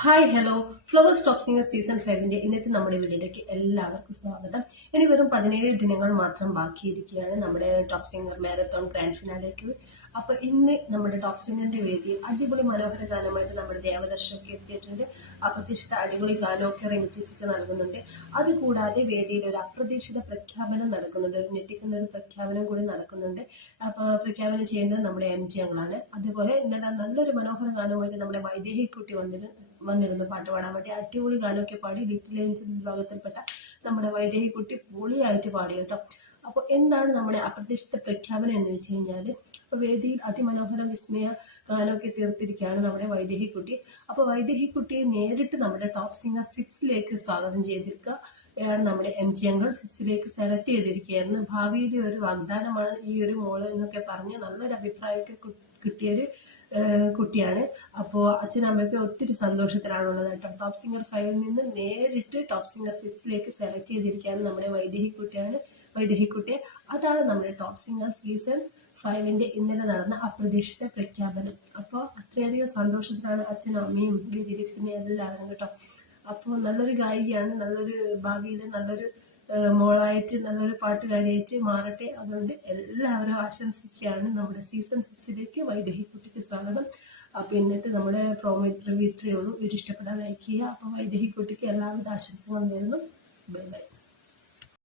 Hi hello flowers top singer season 5 ഇന്നത്തെ നമ്മുടെ വീഡിയോയിലേക്ക് എല്ലാവർക്കും സ്വാഗതം. ഇനി വെറും 17 ദിനങ്ങൾ മാത്രം ബാക്കിയിരിക്കുകയാണ് നമ്മുടെ ടോപ്പ് സിംഗർ മാരത്തോൺ ഗ്രാൻഡ് ഫിനാലേക്ക്. അപ്പൊ ഇന്ന് നമ്മുടെ ടോപ്പ് സിംഗറിന്റെ വേദിയിൽ അടിപൊളി മനോഹര ഗാനമായിട്ട് നമ്മുടെ ദേവദർശനൊക്കെ എത്തിയിട്ടുണ്ട്. അപ്രതീക്ഷിത അടിപൊളി ഗാനമൊക്കെ റിമിച്ചിക്ക് നൽകുന്നുണ്ട്. അതുകൂടാതെ വേദിയിൽ ഒരു അപ്രതീക്ഷിത പ്രഖ്യാപനം നടക്കുന്നുണ്ട്, ഒരു ഞെട്ടിക്കുന്ന ഒരു പ്രഖ്യാപനം കൂടി നടക്കുന്നുണ്ട്. അപ്പൊ പ്രഖ്യാപനം ചെയ്യുന്നത് നമ്മുടെ MG അങ്ങളാണ്. അതുപോലെ ഇന്നലെ നല്ലൊരു മനോഹര ഗാനമായിട്ട് നമ്മുടെ വൈദേഹിക്കുട്ടി വന്നിരുന്നു പാട്ട് പാടാൻ വേണ്ടി. അടിപൊളി ഗാനമൊക്കെ പാടി ലിറ്റിൽ ഏഞ്ചൽ വിഭാഗത്തിൽപ്പെട്ട നമ്മുടെ വൈദേഹിക്കുട്ടി പൊളിയായിട്ട് പാടി കേട്ടോ. അപ്പോൾ എന്താണ് നമ്മുടെ അപ്രതീക്ഷിത പ്രഖ്യാപനം എന്ന് വെച്ച് കഴിഞ്ഞാൽ, അപ്പോൾ വേദിയിൽ അതിമനോഹര വിസ്മയ ഗാനമൊക്കെ തീർത്തിരിക്കുകയാണ് നമ്മുടെ വൈദേഹിക്കുട്ടി. അപ്പോൾ വൈദേഹിക്കുട്ടിയെ നേരിട്ട് നമ്മുടെ ടോപ്പ് സിംഗർ 6 സ്വാഗതം ചെയ്തിരിക്കുക നമ്മുടെ MG അങ്കിൾ 6 സെലക്ട് ചെയ്തിരിക്കുകയായിരുന്നു. ഭാവിയിലെ ഒരു വാഗ്ദാനമാണ് ഈ ഒരു മോള് എന്നൊക്കെ പറഞ്ഞ് നല്ലൊരു അഭിപ്രായമൊക്കെ കിട്ടിയൊരു കുട്ടിയാണ്. അപ്പോൾ അച്ഛനും അമ്മയ്ക്ക് ഒത്തിരി സന്തോഷത്തിലാണുള്ളത് കേട്ടോ. ടോപ്പ് സിംഗർ 5 നിന്ന് നേരിട്ട് ടോപ്പ് സിംഗർ 6 സെലക്ട് ചെയ്തിരിക്കുകയാണ് നമ്മുടെ വൈദേഹിക്കുട്ടിയെ. അതാണ് നമ്മുടെ ടോപ്പ് സിംഗർ സീസൺ 5 ഇന്നലെ നടന്ന അപ്രതീക്ഷിത പ്രഖ്യാപനം. അപ്പോൾ അത്രയധികം സന്തോഷത്തിലാണ് അച്ഛനും അമ്മയും വീട്ടിലിരിക്കുന്ന എല്ലാവരും കേട്ടോ. അപ്പോൾ നല്ലൊരു ഗായികയാണ്, നല്ലൊരു ഭാവിയിൽ നല്ലൊരു മോളായിട്ട് നല്ലൊരു പാട്ടുകാരിയായിട്ട് മാറട്ടെ. അതുകൊണ്ട് എല്ലാവരും ആശംസിക്കുകയാണ്. നമ്മുടെ സീസൺ 6 വൈദേഹിക്കുട്ടിക്ക് സ്വാഗതം. അപ്പൊ ഇന്നത്തെ നമ്മുടെ പ്രോമോ റിവ്യൂ ഇത്രയേ ഉള്ളൂ. ഇഷ്ടപ്പെടാൻ ലൈക്ക് ചെയ്യുക. അപ്പൊ വൈദേഹിക്കുട്ടിക്ക് എല്ലാവിധ ആശംസകളും നേരുന്നു. Bye bye.